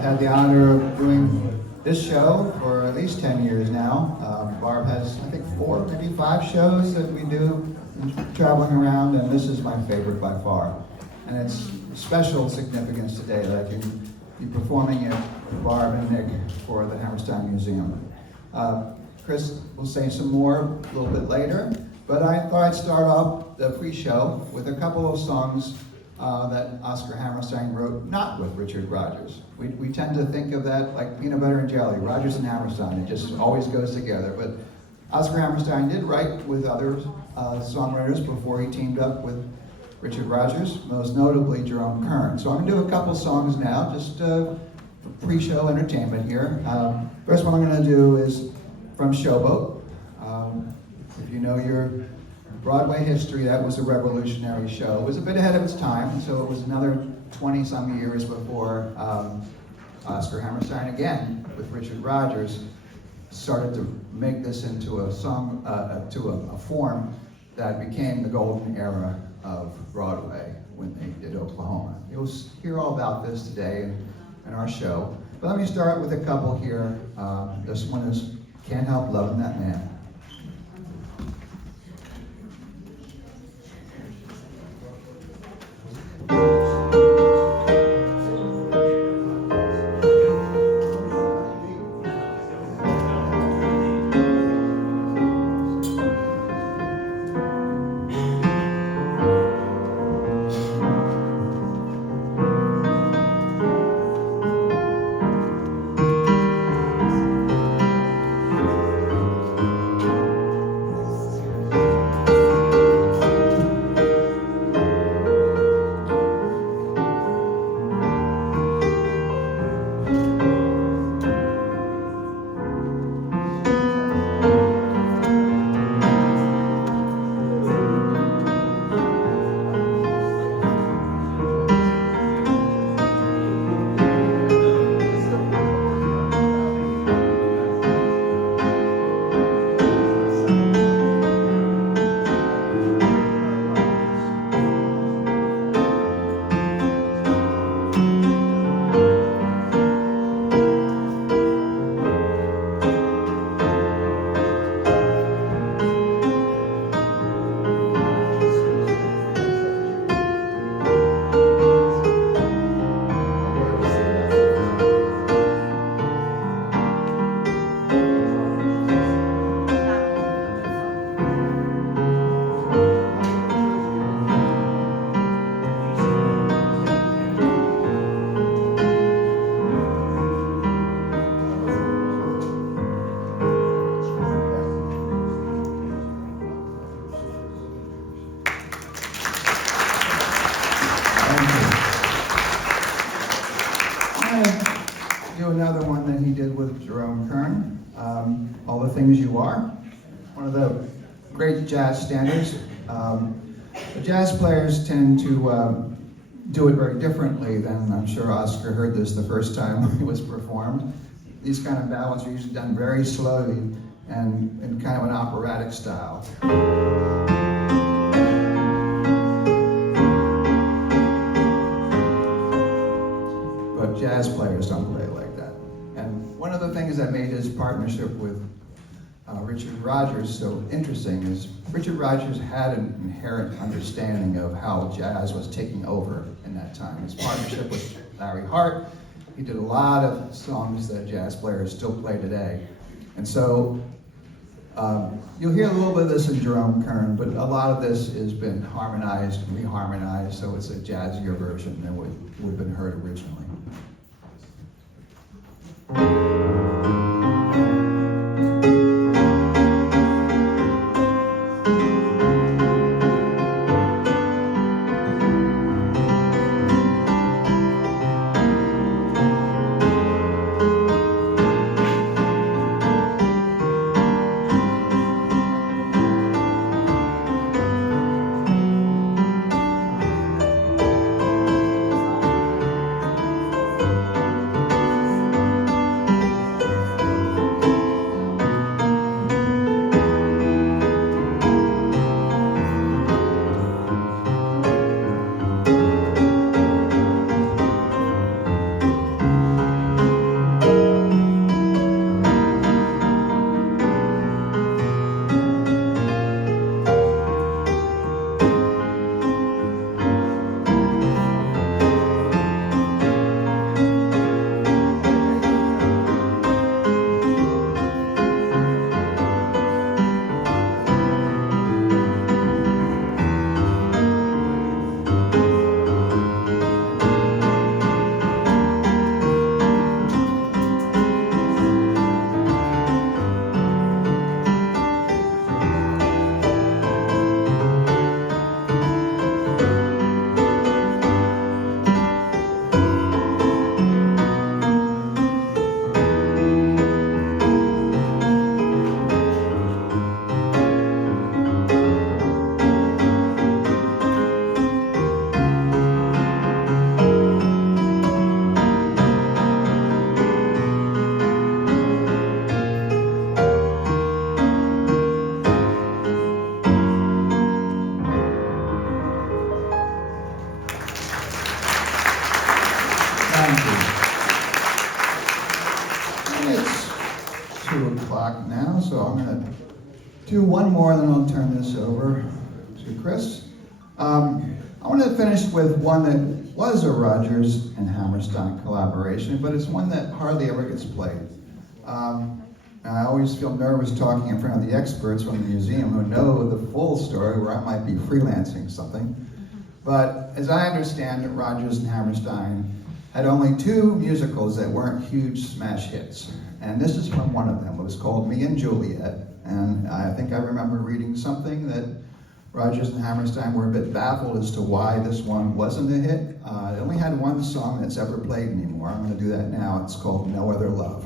had the honor of doing this show for at least 10 years now. Barb has, I think, 4, maybe 5 shows that we do traveling around, and this is my favorite by far. And it's special significance today that I can be performing it with Barb and Nick for the Hammerstein Museum. Chris will say some more a little bit later, but I thought I'd start off the pre-show with a couple of songs that Oscar Hammerstein wrote, not with Richard Rodgers. We tend to think of that like peanut butter and jelly, Rodgers and Hammerstein, it just always goes together. But Oscar Hammerstein did write with other songwriters before he teamed up with Richard Rodgers, most notably Jerome Kern. So I'm gonna do a couple songs now, just for pre-show entertainment here. First one I'm gonna do is from Showboat. If you know your Broadway history, that was a revolutionary show. It was a bit ahead of its time, so it was another 20-some years before Oscar Hammerstein, again, with Richard Rodgers, started to make this into a song, to a form that became the golden era of Broadway when they did Oklahoma. You'll hear all about this today in our show. But let me start with a couple here. This one is Can't Help Loving That Man. Another one that he did with Jerome Kern, All the Things You Are, one of the great jazz standards. The jazz players tend to do it very differently than, I'm sure Oscar heard this the first time it was performed. These kind of ballads are usually done very slowly and in kind of an operatic style. But jazz players don't play like that. And one of the things that made his partnership with Richard Rodgers so interesting is Richard Rodgers had an inherent understanding of how jazz was taking over in that time. His partnership with Larry Hart, he did a lot of songs that jazz players still play today. And so you'll hear a little bit of this in Jerome Kern, but a lot of this has been harmonized and reharmonized, so it's a jazzier version than what would have been heard originally. Thank you. And it's 2 o'clock now, so I'm going to do one more, and then I'll turn this over to Chris. I want to finish with one that was a Rodgers and Hammerstein collaboration, but it's one that hardly ever gets played. I always feel nervous talking in front of the experts from the museum who know the full story, where I might be freelancing something. But as I understand it, Rodgers and Hammerstein had only 2 musicals that weren't huge smash hits. And this is from one of them. It was called Me and Juliet. And I think I remember reading something that Rodgers and Hammerstein were a bit baffled as to why this one wasn't a hit. It only had 1 song that's ever played anymore. I'm going to do that now. It's called No Other Love.